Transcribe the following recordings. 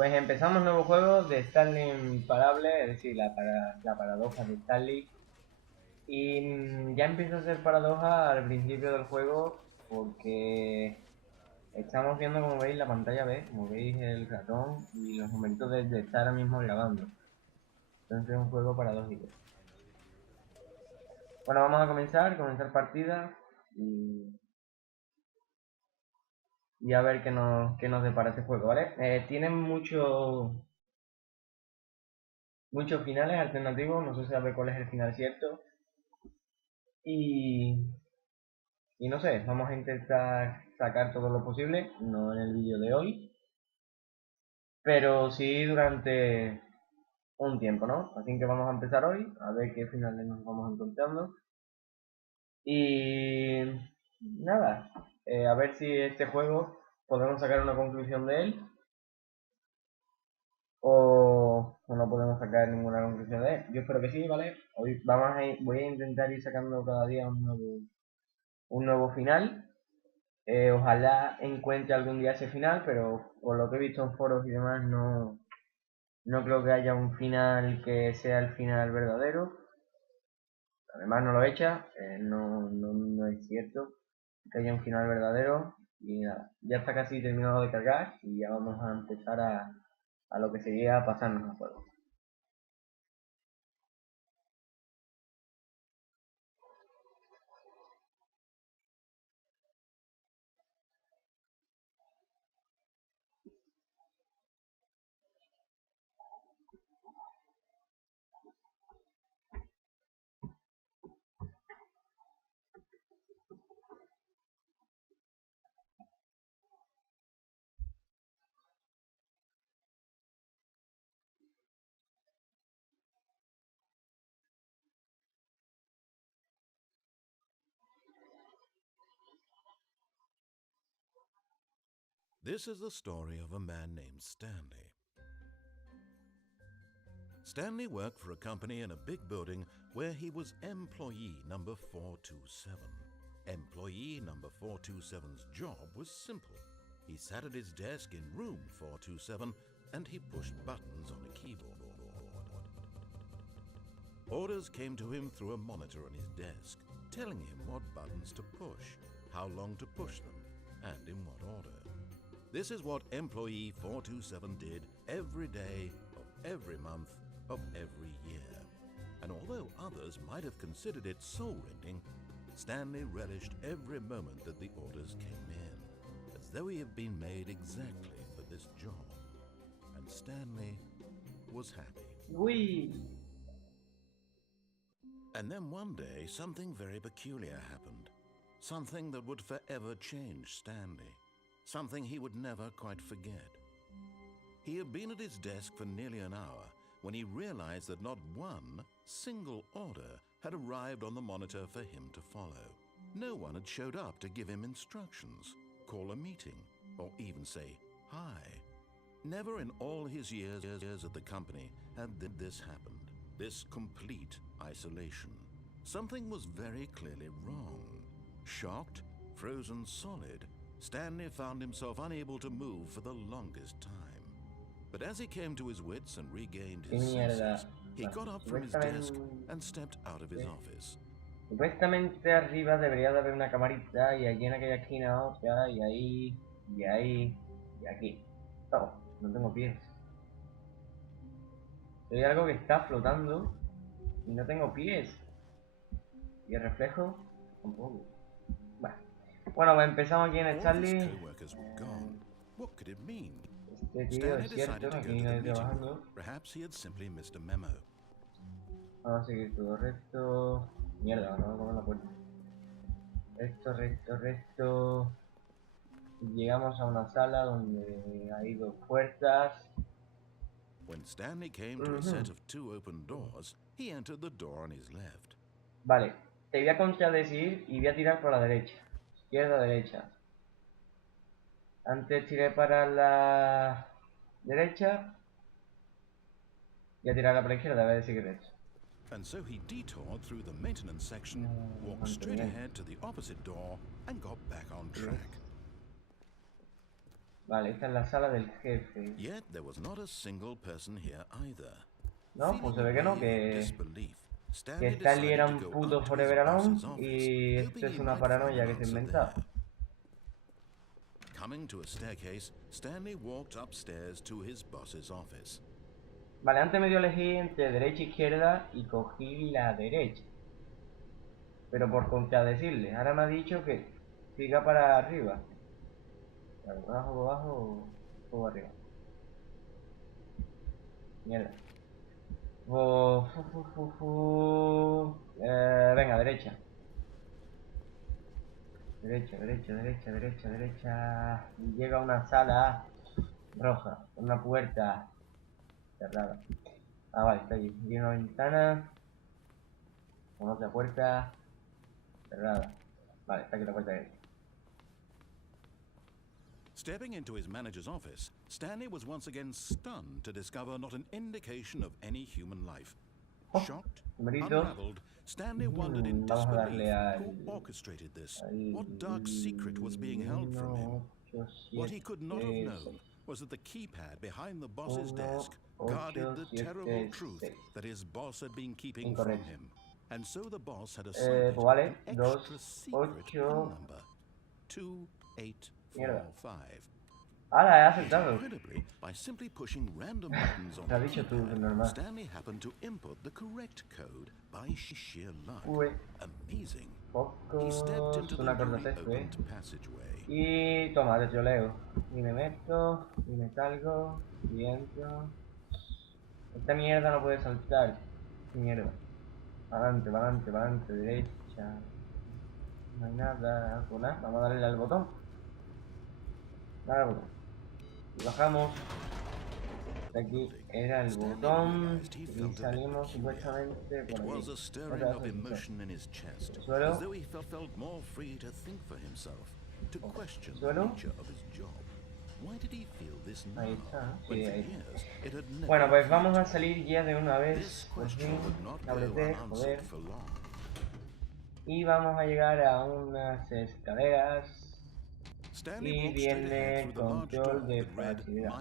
Pues empezamos nuevo juego de Stanley imparable, es decir, la paradoja de Stanley. Y ya empieza a ser paradoja al principio del juego porque estamos viendo, como veis, la pantalla B, como veis el ratón y los momentos de estar ahora mismo grabando. Entonces es un juego paradójico. Bueno, vamos a comenzar partida y a ver qué nos depara este juego, ¿vale? Tienen muchos finales alternativos, no se sabe cuál es el final cierto. Y, y no sé, vamos a intentar sacar todo lo posible, no en el vídeo de hoy, pero sí durante un tiempo, ¿no? Así que vamos a empezar hoy, a ver qué finales nos vamos encontrando. Y nada, a ver si este juego podemos sacar una conclusión de él o no podemos sacar ninguna conclusión de él. Yo espero que sí, ¿vale? Hoy voy a intentar ir sacando cada día un nuevo final. Ojalá encuentre algún día ese final, pero por lo que he visto en foros y demás, no creo que haya un final que sea el final verdadero. Además no lo echa, no es cierto que haya un final verdadero. Y nada, ya está casi terminado de cargar y ya vamos a empezar a lo que sería pasarnos al juego. This is the story of a man named Stanley. Stanley worked for a company in a big building where he was employee number 427. Employee number 427's job was simple. He sat at his desk in room 427 and he pushed buttons on a keyboard. Orders came to him through a monitor on his desk, telling him what buttons to push, how long to push them, and in what order. This is what employee 427 did every day of every month of every year. And although others might have considered it soul-rending, Stanley relished every moment that the orders came in, as though he had been made exactly for this job. And Stanley was happy. Uy. And then one day, something very peculiar happened. Something that would forever change Stanley. Something he would never quite forget. He had been at his desk for nearly an hour when he realized that not one single order had arrived on the monitor for him to follow. No one had showed up to give him instructions, call a meeting, or even say hi. Never in all his years at the company had this happened. This complete isolation. Something was very clearly wrong. Shocked, frozen solid, Stanley found himself unable to move for the longest time. But as he came to his wits and regained his senses, he got up from his desk and stepped out of his office. Supuestamente arriba debería de haber una camarita y aquí en aquella esquina otra y ahí, y ahí, y aquí. Oh, no tengo pies. Soy algo que está flotando y no tengo pies. Y el reflejo tampoco. Bueno, pues empezamos aquí en el Charlie. Este tío es cierto, aquí no hay trabajando. Vamos a seguir todo recto. Mierda, no vamos a la puerta. Recto, recto, recto. Llegamos a una sala donde hay dos puertas. When Stanley came to a set of two open doors, he entered the door on his left. Vale, te voy a contradecir y voy a tirar por la derecha. Izquierda, derecha. Antes tiré para la derecha. Voy a tirarla para la izquierda, a ver si derecha. And so he detoured through the maintenance section, walked straight ahead to the opposite door, and got back on track. Vale, esta es la sala del jefe. Yet there was not a single person here either. No, pues se ve que no, que Stanley Stanley era decided un to go puto up to his forever alone boss's office, y esto hoping es he una might find paranoia an que se ha answer inventado. there. Coming to a staircase, Stanley walked upstairs to his boss's office. Vale, antes me dio a elegir entre derecha e izquierda y cogí la derecha. Pero por contradecirle, ahora me ha dicho que siga para arriba. Vale, abajo o arriba. Mierda. Venga, derecha. Derecha. Y llega a una sala roja, una puerta cerrada. Ah, vale, está allí. Y una ventana con otra puerta cerrada. Vale, está aquí la puerta. Stepping into his manager's office, Stanley was once again stunned to discover not an indication of any human life. Shocked, unraveled, Stanley wondered in disbelief who orchestrated this, what dark secret was being held from him. What he could not have known was that the keypad behind the boss's desk guarded the terrible truth that his boss had been keeping from him. And so the boss had assigned an extra secret PIN number, 2845. ¡Hala, he aceptado! Incredibly, by simply pushing random buttons on the keypad, Stanley happened to input the correct code by sheer luck. Amazing. He stepped into the newly opened passageway. Y toma, yo leo. Y me meto, y me salgo, y entro. Esta mierda no puede saltar. Mierda. Adelante, derecha. No hay nada, pues nada, vamos a darle al botón. Dale al botón. Y bajamos. Aquí era el botón. Y salimos supuestamente por aquí. Suelo. Suelo. Ahí está, sí, ahí. Bueno, pues vamos a salir ya de una vez. Por fin, ábrete, joder. Y vamos a llegar a unas escaleras. Y viene control de facilidad. O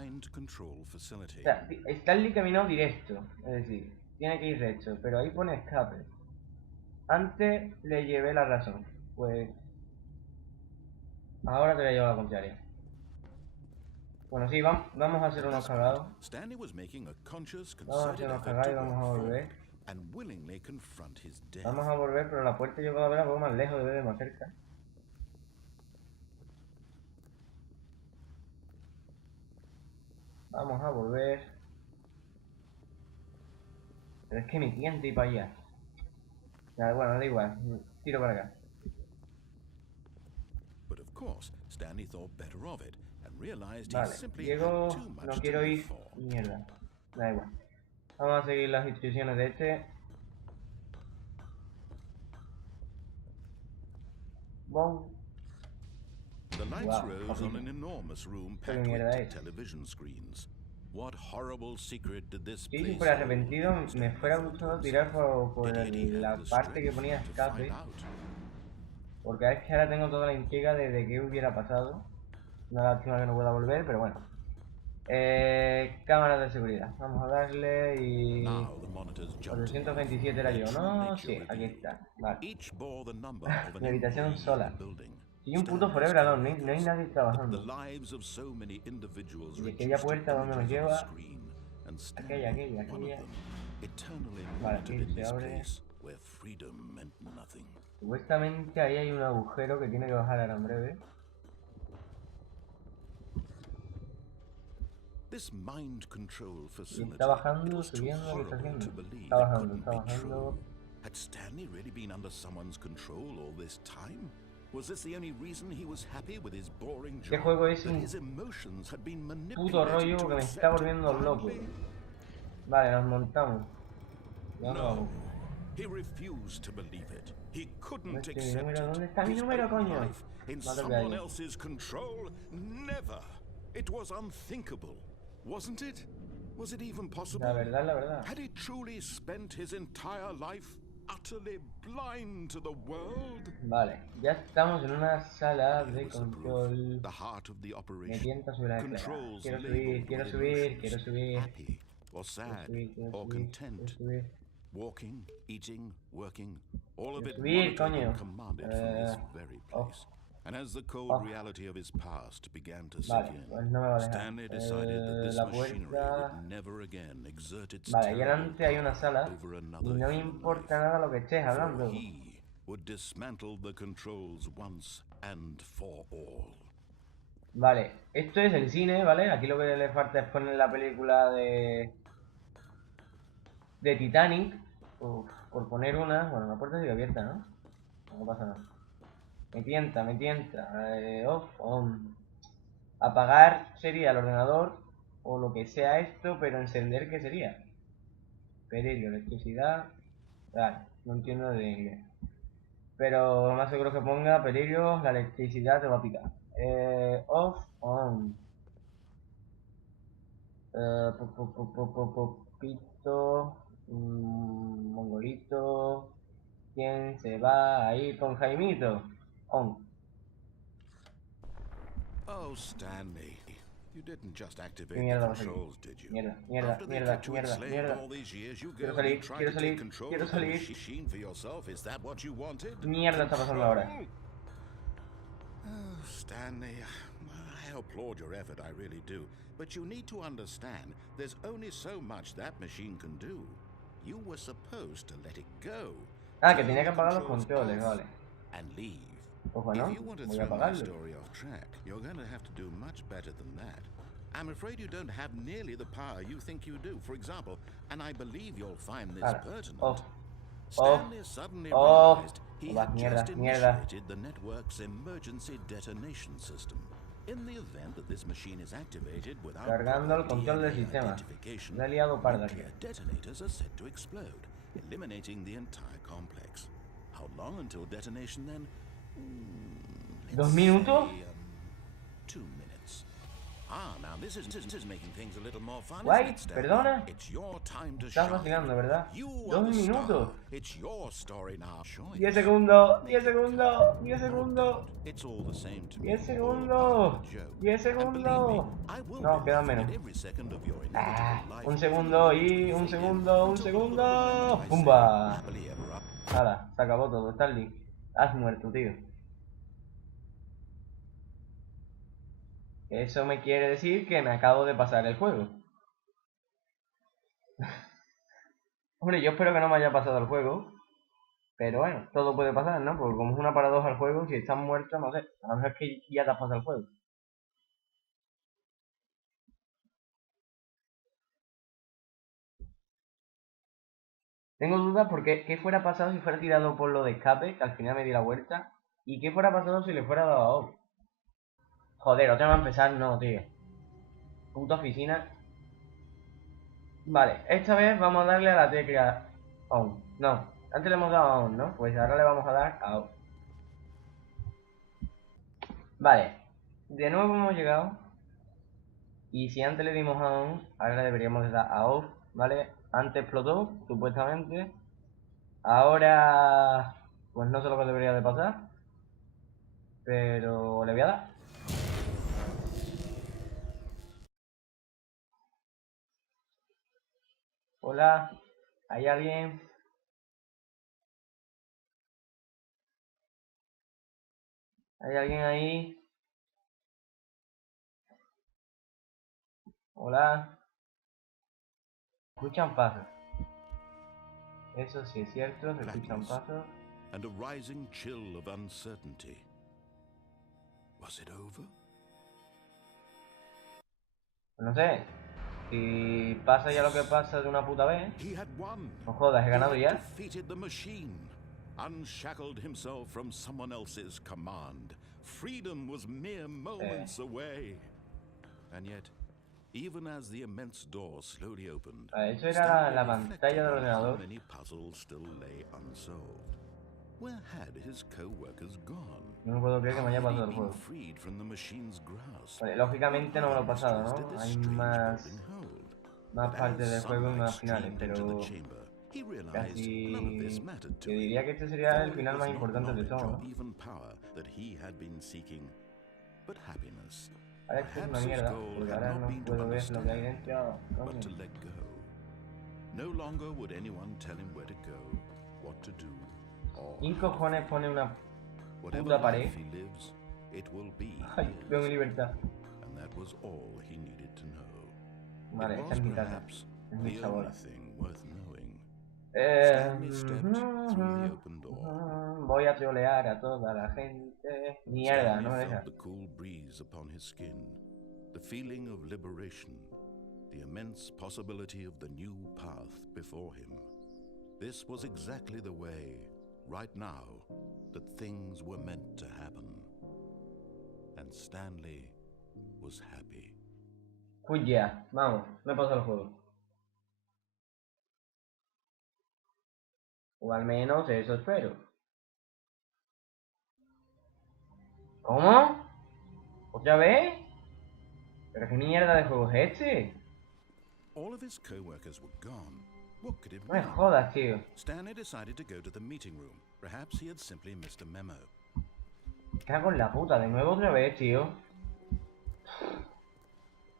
sea, Stanley caminó directo, es decir, tiene que ir recto, pero ahí pone escape. Antes le llevé la razón, pues ahora te la llevo a la contraria. Bueno, sí, vamos a hacer unos cagados. Vamos a hacer unos cagados y vamos a volver. Vamos a volver, pero la puerta yo puedo ver algo más lejos, debe de más cerca. Vamos a volver. Pero es que me tienta ir para allá. Ya, bueno, da igual. Tiro para acá. Vale, llego. No quiero ir. Mierda. Da igual. Vamos a seguir las instrucciones de este. Bom. The lights rose on an enormous room packed with television screens. What horrible secret did this place hold? Súper arrepentido, me fuera gustado tirar por la parte que ponía escape. Porque es que ahora tengo toda la intriga de qué hubiera pasado. Una lástima que no pueda volver, pero bueno. Cámaras de seguridad. Vamos a darle y... 427 era yo, ¿no? Sí, aquí está. Vale. Mi habitación sola. Soy un puto forever alone, no hay nadie trabajando. Y aquella puerta donde nos lleva... Aquella. Vale, aquí se abre. Supuestamente ahí hay un agujero que tiene que bajar ahora en breve. Y está bajando, subiendo, ¿qué está haciendo? Está bajando. Had Stanley really been under someone's control all this time? Was this the only reason he was happy with his boring job? ¿Qué juego es un puto rollo que me está volviendo loco? Vale, nos montamos. No, he refused to believe it. He couldn't accept it. ¿Dónde está mi número, coño? In someone else's control? Never. It was unthinkable, wasn't it? Was it even possible? La verdad. Had he truly spent his entire life utterly blind to the world? Vale, ya estamos en una sala de control. The heart of the Me operation tienta subir a la escalera. controls Quiero subir, labeled quiero with subir, emotions, quiero subir. happy or Quiero sad subir, quiero or subir, quiero content, subir. walking, eating, working, all of Quiero it subir, monitored coño. and commanded from this very Off. place. And as the cold Off. reality of his past began to Vale, sink in, pues no me va a dejar. Stanley decided that this La machinery puerta. would never again exert its Vale, aquí terrible delante hay una power sala. over Y another no me human importa life. nada lo que estés For hablando. he would dismantle the controls once and for all. Vale, esto es el cine, ¿vale? Aquí lo que le falta es poner la película de Titanic. Uf, por poner una. Bueno, la puerta sigue abierta, ¿no? No pasa nada. Me tienta, me tienta. Off, on. Apagar sería el ordenador o lo que sea esto, pero encender, ¿qué sería? Pedir electricidad. Vale, no entiendo de inglés. Pero lo más seguro que ponga Peririo, la electricidad te va a picar. Off, on. Pito. Mongolito. ¿Quién se va a ir con Jaimito? On. Oh, Stanley, you didn't just activate the Mierda, vas aquí. controls, did you? Mierda, mierda, After they mierda, kept you mierda, enslaved mierda. all these years, you Quiero go and you salir, try quiero to take salir, control quiero of the salir. machine for yourself. Is that what you wanted? Mierda está pasando ahora. Oh, Stanley, I applaud your effort, I really do. But you need to understand, there's only so much that machine can do. You were supposed to let it go. Ah, que tenía que apagar los controles, vale. And leave. Pues bueno, If you want to voy a throw my apagarlo. story off track, you're going to have to do much better than that. I'm afraid you don't have nearly the power you think you do. For example, and I believe you'll find this Vale, pertinent. off. Stanley suddenly Off. realized he Va, had mierda, just mierda. initiated the network's emergency detonation system. In the event that this machine is activated without Cargando el control del DNA sistema. identification, Me he liado parda aquí. nuclear detonators are set to explode, eliminating the entire complex. How long until detonation then? ¿2 minutos? 2 minutes. Ah, now this is making things a little more fun. Wait, isn't it, Stanley? perdona. It's your time to Estás shine. vacilando, ¿verdad? You 2 are the star. minutos. It's your story now. 10 segundos, 10 segundos, 10 segundos. It's all the same to me. 10 segundos. 10 And believe me, segundos. I will No, be quedan laughing menos. at every second of your Ah, inevitable life. un segundo y un segundo, un segundo. ¡Pumba! Happily ever after. Hala, se acabó todo, Stanley. Has muerto, tío. Eso me quiere decir que me acabo de pasar el juego. Hombre, yo espero que no me haya pasado el juego. Pero bueno, todo puede pasar, ¿no? Porque como es una paradoja el juego, si estás muerto, no sé. A lo mejor es que ya te has pasado el juego. Tengo dudas porque qué fuera pasado si fuera tirado por lo de escape, que al final me di la vuelta. Y qué fuera pasado si le fuera dado a off. Joder, otra vez a empezar, no, tío. Puta oficina. Vale, esta vez vamos a darle a la tecla on. No, antes le hemos dado a on, ¿no? Pues ahora le vamos a dar a off. Vale, de nuevo hemos llegado. Y si antes le dimos a on, ahora le deberíamos de dar a off, ¿vale? Antes explotó, supuestamente. Ahora, pues no sé lo que debería de pasar. Pero le voy a dar. Hola, ¿hay alguien? ¿Hay alguien ahí? Hola. Escuchan pasos. Eso sí es cierto, se escuchan pasos. And a rising chill of uncertainty. Was it over? No sé. Si pasa ya lo que pasa de una puta vez. He had won. No jodas, he ganado He had ya. defeated the machine, unshackled himself from someone else's command. Freedom was mere moments away. And yet, even as the immense door slowly opened, Eso era la Stanley pantalla del reflected on how ordenador. many puzzles still lay unsolved. Where had his co-workers gone? No me puedo creer que me haya How had he pasado el been juego. freed from the machine's grasp? Vale, lógicamente no me lo he What pasado, mysteries ¿no? did this Hay strange más building hold? partes del As juego y sunlight más finales, streamed into pero the chamber, He realized Casi none of this mattered to que him. diría que este sería For el it final was más not importante de knowledge todo, or ¿no? even power that he had been seeking, but happiness. Ahora esto es una Perhaps his mierda, goal porque had ahora not no been to puedo ver lo que hay understand, dentro. but Coño. to let go. No longer would anyone tell him where to go, what to do, or ¿Quién how to cojones feel. pone una Whatever puta pared? life he lives, it will be Ay, veo mi his. libertad. And that was all he needed to know. Vale, It esta was es mi taza. perhaps Es mi the sabor. only thing worth knowing. Stanley stepped through the open door. Voy a trolear a toda la gente. Mierda, Stanley no me deja. felt the cool breeze upon his skin, the feeling of liberation, the immense possibility of the new path before him. This was exactly the way, right now, that things were meant to happen. And Stanley was happy. Uy, ya, vamos, me he pasado el juego. O al menos eso espero. ¿Cómo? ¿Otra vez? ¿Pero qué mierda de juego es este? All of his co-workers were gone. What could it No me mean? jodas, tío. Stanley decided to go to the meeting room. Perhaps he had simply missed a memo. Me cago en la puta, de nuevo otra vez, tío.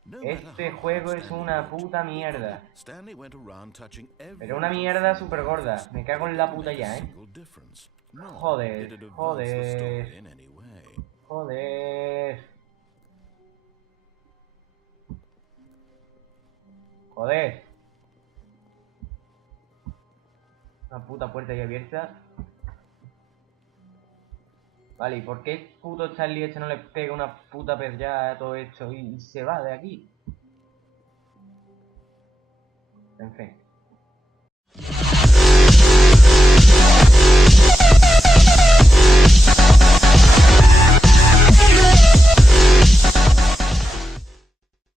No matter Este how juego hard es Stanley una worked, puta mierda. Stanley went around touching every Pero una little mierda thing súper in gorda. the office, Me cago but en it la didn't puta make a ya, single difference. Nor Joder, did it advance the joder. story in any way. Joder. Joder. Una puta puerta ahí abierta. Vale, ¿y por qué puto Charlie este no le pega una puta perrada a todo esto y se va de aquí? En fin.